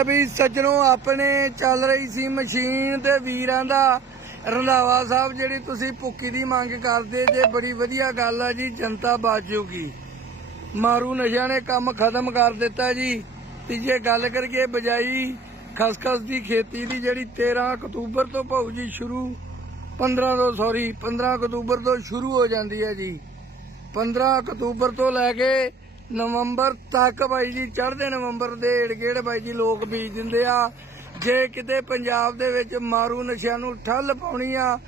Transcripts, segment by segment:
ਹੈ ਵੀ ਸੱਜਣੋ, ਆਪਣੇ ਚੱਲ ਰਹੀ ਸੀ ਮਸ਼ੀਨ ਤੇ ਵੀਰਾਂ ਦਾ ਰੰਧਾਵਾ ਸਾਹਿਬ ਜਿਹੜੀ ਤੁਸੀਂ ਭੁੱਕੀ ਦੀ ਮੰਗ ਕਰਦੇ, ਜੇ ਬੜੀ ਵਧੀਆ ਗੱਲ ਆ ਜੀ, ਜਨਤਾ ਬਾਜੂਗੀ ਮਾਰੂ ਨਸ਼ਿਆਂ ਨੇ ਕੰਮ ਖਤਮ ਕਰ ਦਿੱਤਾ ਜੀ। ਤੇ ਜੇ ਗੱਲ ਕਰੀਏ ਬਜਾਈ, ਖਸਖਸ ਦੀ ਖੇਤੀ ਦੀ ਜਿਹੜੀ 13 ਅਕਤੂਬਰ ਤੋਂ ਭਾਊ ਜੀ ਸ਼ੁਰੂ 15 ਤੋਂ ਸੌਰੀ 15 ਅਕਤੂਬਰ ਤੋਂ ਸ਼ੁਰੂ ਹੋ ਜਾਂਦੀ ਹੈ ਜੀ। 15 ਅਕਤੂਬਰ ਤੋਂ ਲੈ ਕੇ ਨਵੰਬਰ ਤੱਕ ਬਾਈ ਜੀ ਚੜ੍ਹਦੇ ਨਵੰਬਰ ਦੇ ਏੜ-ਗੇੜ ਬਾਈ ਜੀ ਲੋਕ ਬੀਜ ਦਿੰਦੇ ਆ। ਜੇ ਕਿਤੇ ਪੰਜਾਬ ਦੇ ਵਿੱਚ ਮਾਰੂ ਨਸ਼ਿਆਂ ਨੂੰ ਠੱਲ ਪਾਉਣੀ ਆ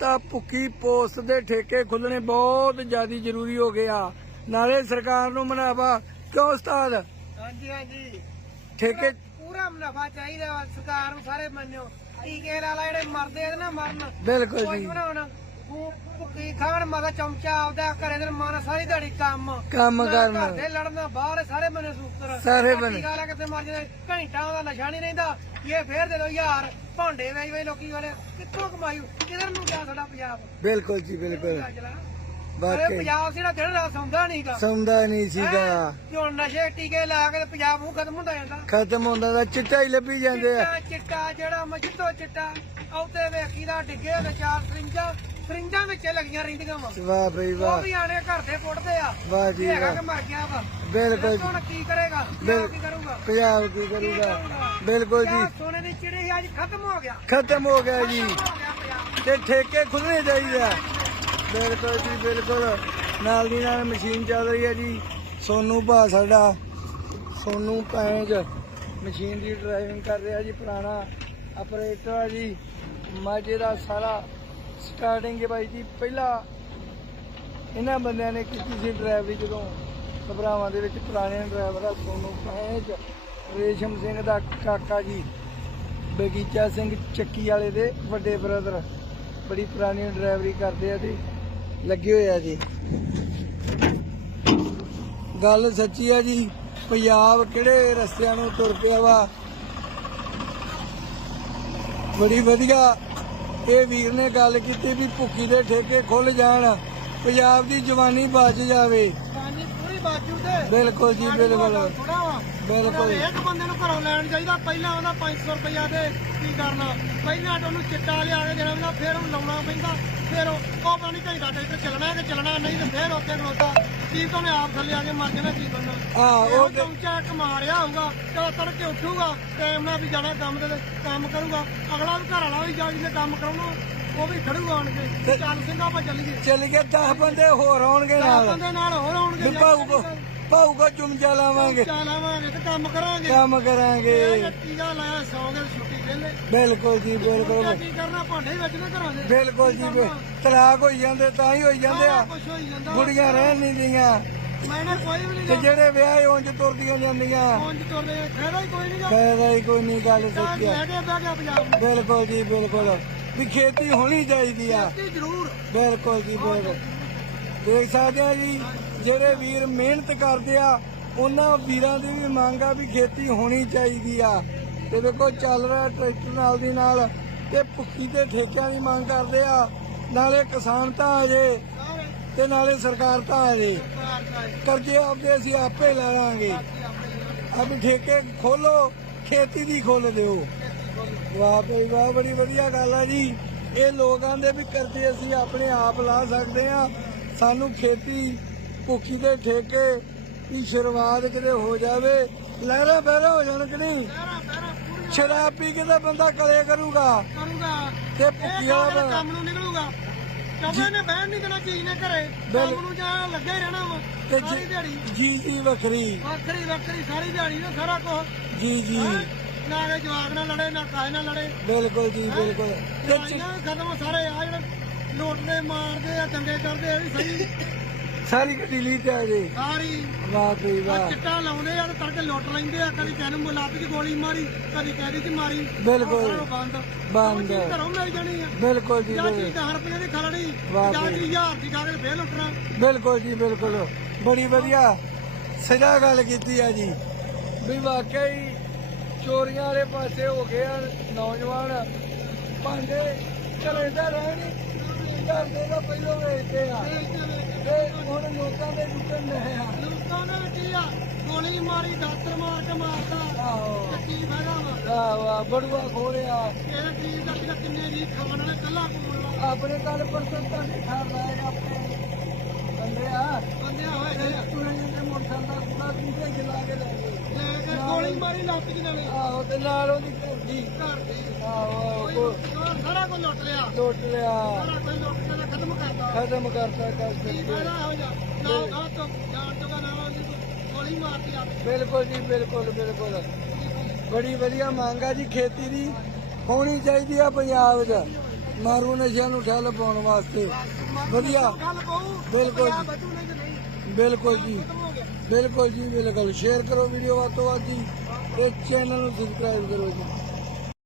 ਤਾਂ ਭੁੱਕੀ ਪੋਸਟ ਦੇ ਠੇਕੇ ਖੁੱਲਣੇ ਬਹੁਤ ਜ਼ਿਆਦਾ ਜ਼ਰੂਰੀ ਹੋ ਗਿਆ ਨਾਲੇ ਸਰਕਾਰ ਨੂੰ ਮੁਨਾਫਾ ਕਿਉਂ ਉਸਤਾਦ? ਹਾਂਜੀ ਹਾਂਜੀ। ਠੇਕੇ ਪੂਰਾ ਮੁਨਾਫਾ ਚਾਹੀਦਾ ਵਾ ਸਰਕਾਰ ਨੂੰ ਸਾਰੇ ਮੰਨਿਓ। ਟੀਕੇ ਲਾ ਲਾ ਜਿਹੜੇ ਮਰਦੇ ਨਾਲ ਮਰਨ। ਬਿਲਕੁਲ ਜੀ। ਭੁੱਕੀ ਖਾਣ ਮਗਾ ਚਮਚਾ ਆਪਦਾ ਘਰੇ ਦੇ ਮਾਨ ਸਾਰੀ ਦਿਹਾੜੀ ਕੰਮ। ਕੰਮ ਨਾ ਕਰਨਾ। ਘਰ ਦੇ ਲੜਨਾ ਬਾਹਰ ਸਾਰੇ ਬੰਨੇ ਸੂਤਰ। ਸਾਰੇ ਬੰਨੇ। ਟੀਕਾ ਲਾ ਕਿਤੇ ਮਰ ਜਾਂਦੇ ਘੰਟਾ ਉਹਦਾ ਨਸ਼ਾ ਨਹੀਂ ਰਹਿੰਦਾ। ਇਹ ਫੇਰ ਦੇ ਦੋ ਯਾਰ ਭਾਂਡੇ ਵੇਚ ਵੇਚ ਲੋਕੀ ਵਾਲੇ ਕਿੱਥੋਂ ਕਮਾਈਓ ਕਿਧਰ ਨੂੰ ਗਿਆ ਸਾਡਾ ਪੰਜਾਬ? ਬਿਲਕੁਲ ਜੀ ਬਿਲਕੁਲ। ਬਾਕੀ ਪੰਜਾਬ ਦਿਨ ਰਾਤ ਸੌਂਦਾ ਨਹੀਂਗਾ ਸੌਂਦਾ ਨਹੀਂ ਸੀਗਾ ਤੇ ਹੁਣ ਨਸ਼ੇ ਟੀਕੇ ਲਾ ਕੇ ਤੇ ਪੰਜਾਬ ਨੂੰ ਖਤਮ ਹੁੰਦਾ ਜਾਂਦਾ। ਖਤਮ ਹੁੰਦਾ ਦਾ ਚਿੱਟਾ ਹੀ ਲੱਭੀ ਜਾਂਦੇ ਆ। ਚਿੱਟਾ ਜਿਹੜਾ ਮਜਿੱਤੋ ਚਿੱਟਾ ਉੱਤੇ ਵੇਖੀ ਦਾ ਡਿੱਗੇ ਤੇ ਚਾਰ ਸਰਿੰਜਾਂ ਵਿੱਚ ਲੱਗੀਆਂ ਰਹਿੰਦੀਆਂ ਵਾ। ਵਾਹ ਬਈ ਉਹ ਵਾਹ। ਵੀ ਆਣੇ ਘਰ ਦੇ ਪੁੱਟਦੇ ਆ। ਵਾਹ ਜੀ ਇਹ ਹੈਗਾ ਵਾਹ। ਕਿ ਮਰ ਗਿਆ ਵਾ। ਬਿਲਕੁਲ ਦੱਸੋ ਹੁਣ ਕੀ ਕਰੇਗਾ? ਬਿਲ- ਕੀ ਕਰੂਗਾ? ਪੰਜਾਬ ਕੀ ਕਰੂਗਾ? ਬਿਲਕੁਲ ਜੀ। ਸੋਨੇ ਦੀ ਚਿੜੀ ਸੀ, ਅੱਜ ਖਤਮ ਹੋ ਗਿਆ। ਖਤਮ ਹੋ ਗਿਆ ਜੀ। ਹੋ ਗਿਆ ਪੰਜਾਬ। ਤੇ ਠੇਕੇ ਖੁੱਲਣੇ ਚਾਹੀਦੇ ਆ। ਬਿਲਕੁਲ ਜੀ ਬਿਲਕੁਲ। ਨਾਲ ਦੀ ਨਾਲ ਮਸ਼ੀਨ ਚੱਲ ਰਹੀ ਹੈ ਜੀ। ਸੋਨੂ ਭਾ ਸਾਡਾ। ਸੋਨੂ ਪੈਂਜ ਮਸ਼ੀਨ ਦੀ ਡਰਾਈਵਿੰਗ ਕਰ ਰਿਹਾ ਜੀ ਪੁਰਾਣਾ ਆਪਰੇਟਰ ਆ ਜੀ। ਮਾਝੇ ਦਾ ਸਾਰਾ ਸਟਾਰਟਿੰਗ ਹੈ ਬਾਈ ਜੀ, ਪਹਿਲਾਂ ਇਹਨਾਂ ਬੰਦਿਆਂ ਨੇ ਕੀਤੀ ਸੀ ਡਰਾਈਵਰੀ ਜਦੋਂ ਘਬਰਾਵਾਂ ਦੇ ਵਿੱਚ ਪੁਰਾਣੇ ਡਰਾਈਵਰ ਆ, ਸੋਨੂ ਪੈਂਜ ਰੇਸ਼ਮ ਸਿੰਘ ਦਾ ਕਾਕਾ ਜੀ, ਬਗੀਚਾ ਸਿੰਘ ਚੱਕੀ ਵਾਲੇ ਦੇ ਵੱਡੇ ਬ੍ਰਦਰ ਬੜੀ ਪੁਰਾਣੀ ਡਰਾਈਵਰੀ ਕਰਦੇ ਆ ਤੇ ਲੱਗੇ ਹੋਏ ਆ ਜੀ। ਗੱਲ ਸੱਚੀ ਆ ਜੀ, ਪੰਜਾਬ ਕਿਹੜੇ ਰਸਤਿਆਂ ਨੂੰ ਤੁਰ ਪਿਆ ਵਾ? ਬੜੀ ਵਧੀਆ ਇਹ ਵੀਰ ਨੇ ਗੱਲ ਕੀਤੀ ਵੀ ਭੁੱਕੀ ਦੇ ਠੇਕੇ ਖੁੱਲ ਜਾਣ ਪੰਜਾਬ ਦੀ ਜਵਾਨੀ ਬਚ ਜਾਵੇ। ਪਾਣੀ ਪੂਰੀ ਬਾਜੂ ਤੇ। ਬਿਲਕੁਲ ਜੀ ਬਿਲਕੁਲ। ਬਿਲਕੁਲ। ਇੱਕ ਬੰਦੇ ਨੂੰ ਘਰੋਂ ਲੈਣ ਚਾਹੀਦਾ ਪਹਿਲਾਂ ਉਹਦਾ 500 ਰੁਪਇਆ ਦੇ ਕੀ ਕਰਨਾ। ਪਹਿਲਾਂ ਤਾਂ ਉਹਨੂੰ ਚਿੱਟਾ ਲਿਆ ਕੇ ਦੇਣਾ ਪੈਂਦਾ ਫਿਰ ਉਹਨੂੰ ਲਾਉਣਾ ਪੈਂਦਾ ਫਿਰ ਉਹ ਨਹੀਂ ਘੰਟਾ ਟਰੈਕਟਰ ਚੱਲਣਾ ਕਿ ਚੱਲਣਾ ਨਹੀਂ ਤੇ ਫਿਰ ਉੱਥੇ ਖਲੋਤਾ। ਕੀ ਤੋਂ ਨੇ ਆਪ ਥੱਲੇ ਆ ਕੇ ਮਰ ਜਾਣਾ ਬੰਦਾ? ਹਾਂ ਉਹ ਤੇ- ਚਮਚਾ ਇੱਕ ਮਾਰਿਆ ਹੋਊਗਾ ਚਲ ਤੜਕੇ ਉੱਠੂਗਾ ਟਾਈਮ ਨਾਲ ਵੀ ਜਾਣਾ ਕੰਮ ਤੇ ਕੰਮ ਕਰੂਗਾ। ਅਗਲਾ ਵੀ ਘਰ ਵਾਲਾ ਵੀ ਜਾ ਜਿਹਨੇ ਕੰਮ ਕਰਾਉਣਾ ਉਹ ਵੀ ਖੜੂਗਾ ਆਣ ਕੇ। ਤੇ- ਚੱਲ ਸਿੰਘਾ ਆਪਾਂ ਚੱਲੀਏ। ਚੱਲ 10 ਬੰਦੇ ਹੋਰ ਆਉਣਗੇ ਨਾਲ। ਬੰਦੇ ਨਾਲ ਹੋਰ ਆਉਣਗੇ ਕੋ ਚੁੰਮਚਾ ਲਾਵਾਂਗੇ। ਚਾਲਾਵਾਂਗੇ ਤੇ ਕੰਮ ਕਰਾਂਗੇ। ਕੰਮ ਇਹ ਕਰਾਂਗੇ ਟੀਕਾ ਲਾਇਆ ਸੌ ਦੇ ਛੁੱਟੀ ਵੇਲੇ ਬਿਲਕੁਲ ਜੀ ਬਿਲਕੁਲ। ਕੀ ਕਰਨਾ ਭਾਂਡੇ ਵਿੱਚ ਨਾ ਘਰਾਂ ਦੇ ਬਿਲਕੁਲ ਜੀ ਬਿਲ- ਤਲਾਕ ਹੋਈ ਜਾਂਦੇ ਤਾਂ ਹੀ ਹੋਈ ਜਾਂਦੇ ਆ। ਕੁਝ ਹੋਈ ਜਾਂਦਾ। ਗੁੜੀਆਂ ਰਹਿਣ ਨਹੀਂ ਦੀਆਂ ਮੈਂ ਨਾ ਕੋਈ ਵੀ ਤੇ ਨਹੀਂ ਜਿਹੜੇ ਵਿਆਹ ਉਂਝ ਤੁਰਦੀਆਂ ਜਾਂਦੀਆਂ। ਪਹੁੰਚ ਤੁਰਦੇ ਖੈਰਾ ਹੀ ਕੋਈ ਨਹੀਂ ਗਾ। ਫਾਇਦਾ ਹੀ ਕੋਈ ਨਹੀਂ ਗੱਲ ਤਾਂ ਸੱਚੀ ਆ। ਲੈ ਕੇ ਬਹਿ ਗਿਆ ਪੰਜਾਬ ਨੂੰ। ਬਿਲਕੁਲ ਜੀ ਬਿਲਕੁਲ। ਵੀ ਖੇਤੀ ਹੋਣੀ ਚਾਹੀਦੀ ਆ। ਖੇਤੀ ਜ਼ਰੂਰ। ਬਿਲਕੁਲ ਜੀ ਬਿਲਕੁਲ। ਦੇਖ ਸਕਦੇ ਆ ਜੀ। ਜਿਹੜੇ ਵੀਰ ਮਿਹਨਤ ਕਰਦੇ ਆ, ਉਹਨਾਂ ਵੀਰਾਂ ਦੀ ਵੀ ਮੰਗ ਆ ਵੀ ਖੇਤੀ ਹੋਣੀ ਚਾਹੀਦੀ ਆ। ਤੇ ਵੇਖੋ ਚੱਲ ਰਿਹਾ ਟਰੈਕਟਰ ਨਾਲ ਦੀ ਨਾਲ ਤੇ ਭੁੱਖੀ ਤੇ ਠੇਕਿਆਂ ਦੀ ਮੰਗ ਕਰਦੇ ਆ। ਨਾਲੇ ਕਿਸਾਨ ਤਾਂ ਆ ਜੇ ਤੇ ਨਾਲੇ ਸਰਕਾਰ ਤਾਂ ਆ ਜੇ। ਕਰਜ਼ੇ ਆਪਦੇ ਅਸੀਂ ਆਪੇ ਲੈ ਲਾਂਗੇ। ਬਾਕੀ ਠੇਕੇ ਖੋਲੋ, ਖੇਤੀ ਦੀ ਖੋਲ ਦਿਓ। ਵਾਹ ਬਈ ਵਾਹ, ਬੜੀ ਵਧੀਆ ਗੱਲ ਆ ਜੀ। ਇਹ ਲੋਕਾਂ ਦੇ ਵੀ ਕਰਜ਼ੇ ਅਸੀਂ ਆਪਣੇ ਆਪ ਲਾ ਸਕਦੇ ਆ। ਸਾਨੂੰ ਖੇਤੀ ਭੁੱਖੀ ਦੇ ਠੇਕੇ ਦੀ ਸ਼ੁਰੂਆਤ ਕਿਤੇ ਹੋ ਜਾਵੇ ਲਹਿਰਾ ਬਹਿਰਾ ਹੋ ਜਾਣ ਕਿ ਨਹੀਂ? ਸ਼ਰਾਬ ਪੀ ਕੇ ਤਾਂ ਬੰਦਾ ਕਲੇ ਕਰੂਗਾ। ਕਰੂਗਾ। ਤੇ ਕੰਮ ਨੂੰ ਨਿਕਲੂਗਾ। ਕਦੇ ਨੇ ਬਹਿਣ ਨਹੀਂ ਦੇਣਾ ਚੀਜ਼ ਨੇ ਘਰੇ। ਬਿਲ- ਕੰਮ ਨੂੰ ਜਾਂ ਲੱਗਾ ਹੀ ਰਹਿਣਾ ਵਾ ਤੇ ਸਾਰੀ ਦਿਹਾੜੀ। ਜੀ ਜੀ ਵੱਖਰੀ। ਵੱਖਰੀ ਵੱਖਰੀ ਸਾਰੀ ਦਿਹਾੜੀ ਨਾ ਸਾਰਾ ਕੁਝ ਜੀ ਜੀ। ਨਾ ਇਹ ਜਵਾਕ ਨਾਲ ਲੜੇ ਨਾ ਕਾਹ ਨਾਲ ਲੜੇ। ਬਿਲਕੁਲ ਜੀ ਬਿਲਕੁਲ। ਤੇ ਖਤਮ ਸਾਰੇ ਆ ਜਿਹੜੇ ਲੋਟਦੇ ਮਾਰਦੇ ਆ ਦੰਗੇ ਕਰਦੇ ਆ ਵੀ ਸਹੀ। ਸਾਰੀ ਲਈ ਤੇ ਆ ਜੀ। ਸਾਰੀ। ਵਾਹ ਆ ਵਾਹ। ਚਿੱਟਾ ਲਾਉਂਦੇ ਆ ਤੇ ਤੜਕੇ ਲੁੱਟ ਲੈਂਦੇ ਆ ਕਦੀ ਕਹਿੰਦੇ ਮੁਲਾਤ 'ਚ ਗੋਲੀ ਮਾਰੀ ਕਦੀ ਕੈਦੀ 'ਚ ਮਾਰੀ। ਬਿਲਕੁਲ। ਉਹ ਬੰਦ। ਬੰਦ। ਉਹ ਚੀਜ਼ ਘਰੋਂ ਮਿਲ ਜਾਣੀ ਆ। ਬਿਲਕੁਲ ਜੀ ਜਾਂ ਬਿਲਕੁਲ। ਚੀਜ਼ 10 ਰੁਪਏ ਦੀ ਖਲਣੀ ਵਾਹ ਜਾਂ ਬਈ। ਚੀਜ਼ ਹਜ਼ਾਰ ਦੀ ਜਾ ਕੇ ਫੇਰ ਲੁੱਟਣਾ। ਬਿਲਕੁਲ ਜੀ ਬਿਲਕੁਲ। ਬੜੀ ਵਧੀਆ। ਸਜ਼ਾ ਗੱਲ ਕੀਤੀ ਆ ਜੀ। ਵੀ ਵਾਕਈ ਚੋਰੀਆਂ ਵਾਲੇ ਪਾਸੇ ਹੋ ਗਏ ਆ ਨੌਜਵਾਨ। ਭਾਂਡੇ ਚਲੇਦਾ ਰਹਿਣੀ ਕਰਦੇ ਤਾਂ ਪਹਿਲੋਂ ਵੇਚਦੇ ਆ ਤੇ ਹੁਣ ਲੋਕਾਂ ਦੇ ਲੁੱਟਣ ਨਹੀਂ ਆ ਲੋਕਾਂ ਨੇ ਕੀ ਆ ਗੋਲੀ ਮਾਰੀ ਦਾਤਰ ਮਾਰ ਕੇ ਮਾਰਦਾ। ਆਹੋ। ਤੇ ਕੀ ਫਾਇਦਾ ਵਾ। ਵਾਹ ਵਾਹ ਬੜੂਆ ਖੋਲਿਆ। ਇਹਦੇ ਕਰੀਬ ਦਾ ਕਿਹਦਾ ਕਿੰਨੇ ਜੀ ਖਾਣ ਵਾਲੇ ਕੱਲਾ ਕੋਲ ਵਾ ਆਪਣੇ ਕੱਲ ਪਰਸੋਂ ਤੁਹਾਡੇ ਖਾਣ ਲਾਏਗਾ ਆਪਣੇ। ਬੰਦੇ ਆ। ਬੰਦਿਆ ਹੋਏ ਗਏ ਆ। ਤੁਰੇ ਜਾਂਦੇ ਮੋਟਰਸਾਈਕਲ ਦਾ ਕੂੜਾ ਦੂਜੇ ਗਿਲਾ ਕੇ ਲੈ ਗਏ ਲੈ ਕੇ ਗੋਲੀ ਮਾਰੀ ਲੱਤ ਚ ਨਾਲੇ। ਆਹੋ ਤੇ ਨਾਲ ਉਹਦੀ ਦੀ। ਘਰ ਦੀ। ਆਹੋ ਕੋਈ ਕੋ ਹੋਰ ਸਾਰਾ ਕੁਝ ਲੁੱਟ ਲਿਆ। ਟੁੱਟ ਲਿਆ। ਸਾਰਾ ਕੁਝ ਲੁੱਟ ਕੇ ਖਤਮ ਕਰਤਾ। ਖਤਮ ਕਰਤਾ ਕਰ ਕੀ ਸਕਦੇ ਫਾਇਦਾ ਹੋ ਜਾ ਨਾ ਨਾ ਤੋਂ ਜਾਣ ਤੋਂ ਨਾ ਉਹਦੀ ਗੋਲੀ ਮਾਰਤੀ ਆ ਬਿਲਕੁਲ ਜੀ, ਬਿਲਕੁਲ ਬਿਲਕੁਲ। ਬੜੀ ਵਧੀਆ ਮੰਗ ਆ ਜੀ, ਖੇਤੀ ਦੀ। ਹੋਣੀ ਚਾਹੀਦੀ ਆ ਪੰਜਾਬ 'ਚ। ਮਾਰੂ ਨਸ਼ਿਆਂ ਨੂੰ ਠੱਲ ਪਾਉਣ ਵਾਸਤੇ। ਵਧੀਆ। ਬਿਲਕੁਲ ਪੰਜਾਬ ਬਿਲਕੁਲ ਜੀ। ਬਿਲਕੁਲ ਜੀ, ਬਿਲਕੁਲ। ਸ਼ੇਅਰ ਕਰੋ ਵੀਡੀਓ ਵੱਧ ਤੋਂ ਵੱਧ ਜੀ। ਤੇ ਚੈਨਲ ਨੂੰ ਸਬਸਕ੍ਰਾਈਬ ਕਰੋ ਜੀ।